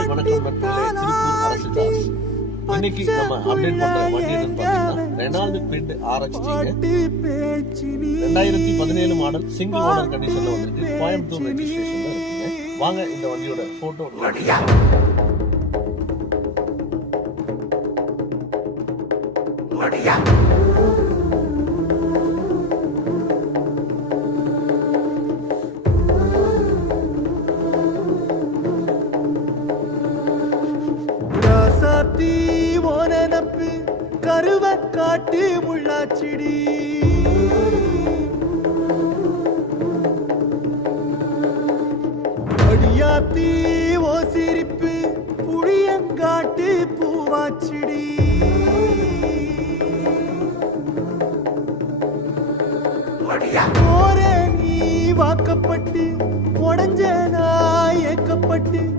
Hi வணக்கம் நண்பர்களே, திருப்பூர் அரசு தாஸ். இன்னைக்கு நம்ம அப்டேட் பண்ற வண்டி என்னன்னு பாத்தீங்கன்னா Renault quit RXG 2017 model single owner கண்டிஷன்ல வந்துருக்கு. கோயம்புத்தூர் ரெஜிஸ்ட்ரேஷன்ல இருக்குங்க. வாங்க இந்த வண்டியோட போட்டோ கருவ காட்டு முள்ளாச்சிடி அடியாத்தி